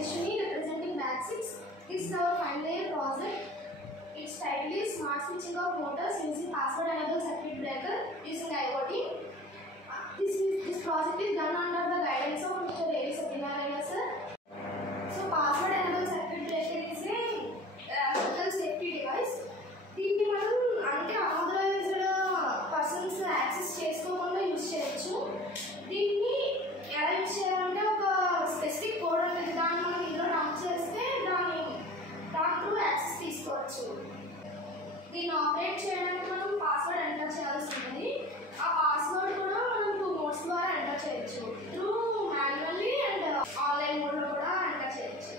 Yashmi representing Batch 6. This is our final year project. Its title is Smart Switching of Motors Using Password Enabled Circuit Breaker Using IoT. This project is done under the guidance of Mr. A.V. Satyanarayana sir. So Password Enabled Circuit Breaker is a physical safety device. దీన్ని మనం అంటే unauthorised persons access చేసుకోకుండా use చేయొచ్చు. దీన్ని ఎలా use చేయాలంటే ఒక specific code ఉంటుంది, దాన్ని మనం ఇందులో డంప్ చేస్తే దాని త్రూ యాక్సెస్ తీసుకోవచ్చు. దీన్ని ఆపరేట్ చేయడానికి మనం పాస్వర్డ్ ఎంటర్ చేయాల్సి ఉంటుంది. ఆ పాస్వర్డ్ కూడా మనం 2 మోడ్స్ ద్వారా ఎంటర్ చేయొచ్చు, త్రూ మాన్యువల్లీ అండ్ ఆన్లైన్ మోడ్లో కూడా ఎంటర్ చేయొచ్చు.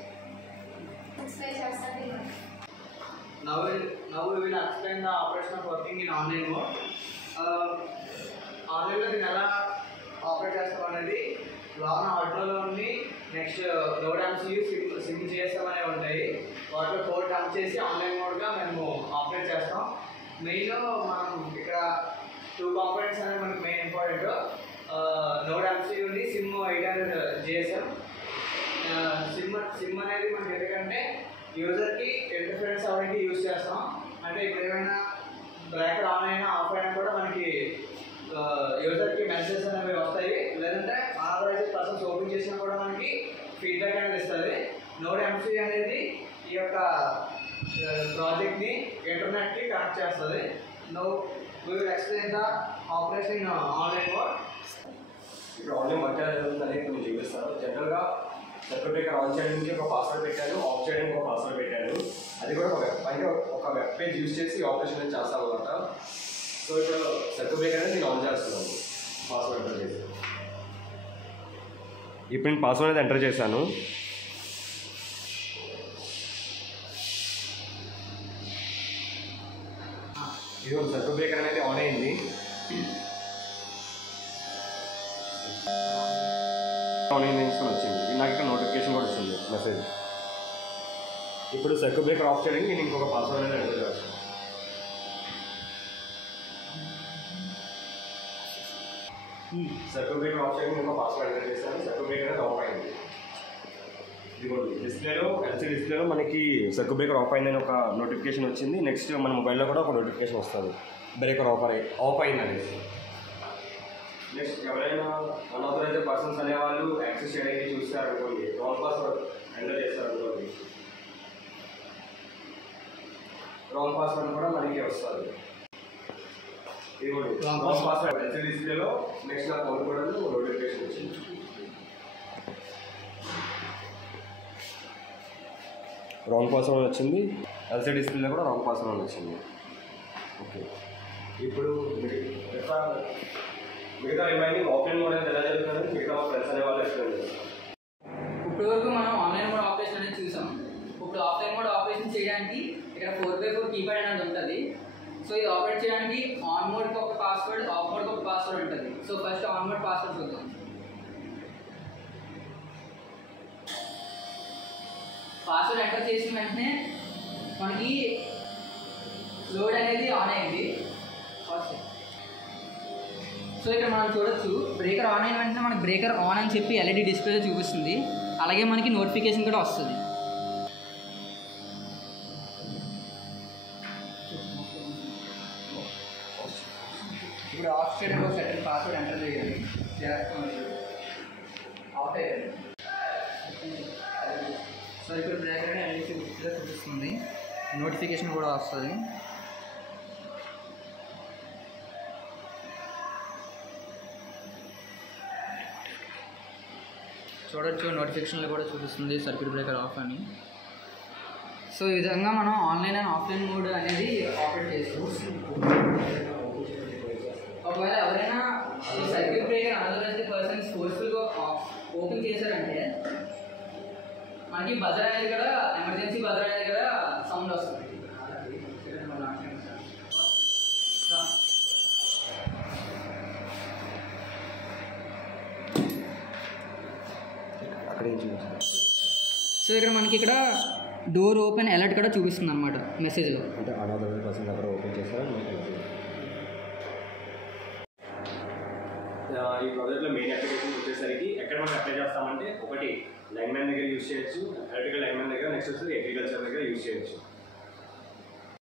ఎక్స్ప్లెయిన్ చేస్తాను. Now we will explain the operation of working in online mode. Online లో దీన్ని ఎలా ఆపరేట్ చేస్తాం అనేది లోన ఆర్డర్లో ఉంది. Next load MCU SIM GSM అనేవి ఉంటాయి. వాటిలో కోడ్ డంప్ చేసి ఆన్లైన్ మోడ్గా మేము ఆపరేట్ చేస్తాం. మెయిన్ మనం ఇక్కడ 2 కాంపోనెంట్స్ అనేవి మనకి మెయిన్ ఇంపార్టెంట్. లోడ్ MCUని సిమ్ 800 GSM. సిమ్ అనేది మనకి ఎందుకంటే యూజర్కి ఇంటర్ఫరెన్స్ అవ్వడానికి యూజ్ చేస్తాం. అంటే ఇప్పుడు ఏమైనా బ్రేకర్ ఆన్ అయినా ఆఫ్ అయినా కూడా మనకి యూజర్కి మెసేజెస్ అనేవి వస్తాయి. లేదంటే అనాథరైజ్డ్ పర్సన్స్ ఓపెన్ చేసినా కూడా మనకి ఫీడ్బ్యాక్ అనేది ఇస్తుంది. నోడ్ MCU అనేది ఈ యొక్క ప్రాజెక్ట్ని ఇంటర్నెట్కి కనెక్ట్ చేస్తుంది. Now we will explain the operation in online mode. ఇప్పుడు ఆన్లైన్ వర్క్ ఎలా జరుగుతుందని నేను చూపిస్తాను. జనరల్గా సర్క్యూట్ బ్రేకర్ ఆన్ చేయడానికి ఒక పాస్వర్డ్ పెట్టాను, ఆఫ్ చేయడానికి ఒక పాస్వర్డ్ పెట్టాను. అది కూడా ఒక వెబ్ పేజ్ యూజ్ చేసి ఆపరేషన్ చేస్తాను అనమాట. సో ఇప్పుడు సర్క్యూట్ బ్రేకర్ అనేది నేను ఆన్ చేస్తున్నాను. పాస్వర్డ్ ఎంటర్ చేసి ఇప్పుడు నేను పాస్వర్డ్ అనేది ఎంటర్ చేశాను. ఇది ఒక సర్క్యూట్ బ్రేకర్ అనేది ఆన్ అయింది. ఆన్లైన్ వచ్చింది. నాకు ఇక్కడ నోటిఫికేషన్ కూడా వచ్చింది మెసేజ్. ఇప్పుడు సర్క్యూట్ బ్రేకర్ ఆఫ్ చేయడానికి నేను ఇంకొక పాస్వర్డ్ అనేది ఎంటర్ చేస్తాను. సర్క్యూట్ బ్రేకర్ ఆఫ్ చేయడానికి ఇంకొక పాస్వర్డ్ ఎంటర్ చేస్తాను. సర్క్యూట్ బ్రేకర్ అనేది ఆఫ్ అయింది. ఇదిగోండి డిస్ప్లేలో ఎల్సీడీ డిస్ప్లేలో మనకి సర్క్యూట్ బ్రేకర్ ఆఫ్ అయిందని ఒక నోటిఫికేషన్ వచ్చింది. నెక్స్ట్ మన మొబైల్లో కూడా ఒక నోటిఫికేషన్ వస్తుంది బ్రేకర్ ఆఫ్ అయింది అనేసి. నెక్స్ట్ ఎవరైనా అనాథరైజ్డ్ పర్సన్స్ అనేవాళ్ళు యాక్సెస్ చేయడానికి చూస్తారనుకోండి, రాంగ్ పాస్వర్డ్ ఎంటర్ చేస్తారనుకోండి, రాంగ్ పాస్వర్డ్ కూడా మనకి వస్తుంది. ఇదిగోండి రాంగ్ పాస్వర్డ్ ఎల్సీడీ డిస్ప్లేలో నెక్స్ట్ నా ఫోన్ కూడా నోటిఫికేషన్ వచ్చింది. రాంగ్ పాస్వర్డ్ వచ్చింది. ఎల్సీడీ డిస్ప్లేలో కూడా రాంగ్ పాస్వర్డ్ వచ్చింది. ఓకే, ఇప్పుడు మిగతా రిమైనింగ్ ఆఫ్లైన్ మోడ్ అనేది ఎలా జరుగుతుంది మిగతా ఫ్రెండ్స్ అనే వాళ్ళు ఎక్స్ప్లెయిన్ చేస్తారు. ఇప్పటి వరకు మనం ఆన్లైన్ మోడ్ ఆపరేషన్ అనేది చూసాం. ఇప్పుడు ఆఫ్లైన్ మోడ్ ఆపరేషన్ చేయడానికి ఇక్కడ 4x4 కీప్యాడ్ అనేది ఉంటుంది. సో ఇది ఆపరేట్ చేయడానికి ఆన్ మోడ్కి ఒక పాస్వర్డ్, ఆఫ్ మోడ్కి ఒక పాస్వర్డ్ ఉంటుంది. So first on mode password చూద్దాం. పాస్వర్డ్ ఎంటర్ చేసిన వెంటనే మనకి లోడ్ అనేది ఆన్ అయింది. సో ఇక్కడ మనం చూడొచ్చు బ్రేకర్ ఆన్ అయిన వెంటనే మనకి బ్రేకర్ ఆన్ అని చెప్పి ఎల్ఈడి డిస్ప్లేలో చూపిస్తుంది. అలాగే మనకి నోటిఫికేషన్ కూడా వస్తుంది. ఇప్పుడు ఆఫ్ చేయడానికి ఒక సెకండ్ పాస్వర్డ్ ఎంటర్ చేయాలి. ఆఫ్ అయ్యాలి. సో ఇప్పుడు బ్రేకర్ ఎల్ఈడి డిస్ప్లేలో చూపిస్తుంది, నోటిఫికేషన్ కూడా వస్తుంది. చూడొచ్చు నోటిఫికేషన్లో కూడా చూపిస్తుంది సర్క్యూట్ బ్రేకర్ ఆఫ్ అని. సో ఈ విధంగా మనం ఆన్లైన్ అండ్ ఆఫ్లైన్ మోడ్ అనేది ఆపరేట్ చేసుకోవచ్చు. ఒకవేళ ఎవరైనా ఈ సర్క్యూట్ బ్రేకర్ అనాథరైజ్డ్ పర్సన్స్ ఫోర్స్ఫుల్గా ఓపెన్ చేశారంటే మనకి బజర్ అనేది కూడా ఎమర్జెన్సీ బజర్ అనేది కూడా సౌండ్ వస్తుంది. సో ఇక్కడ మనకి ఇక్కడ డోర్ ఓపెన్ అలర్ట్ కూడా చూపిస్తుంది అన్నమాట మెసేజ్లో. అంటే అనాథరైజ్డ్ పర్సన్ అక్కడ ఓపెన్ చేస్తారా? ఈ ప్రాజెక్ట్లో మెయిన్ అప్లికేషన్ వచ్చేసరికి ఎక్కడ మనం అప్లై చేస్తామంటే ఒకటి లైన్మెన్ దగ్గర యూస్ చేయొచ్చు, ఎలక్ట్రికల్ లైన్మెన్ దగ్గర, నెక్స్ట్ వచ్చి అగ్రికల్చర్ దగ్గర యూస్ చేయొచ్చు.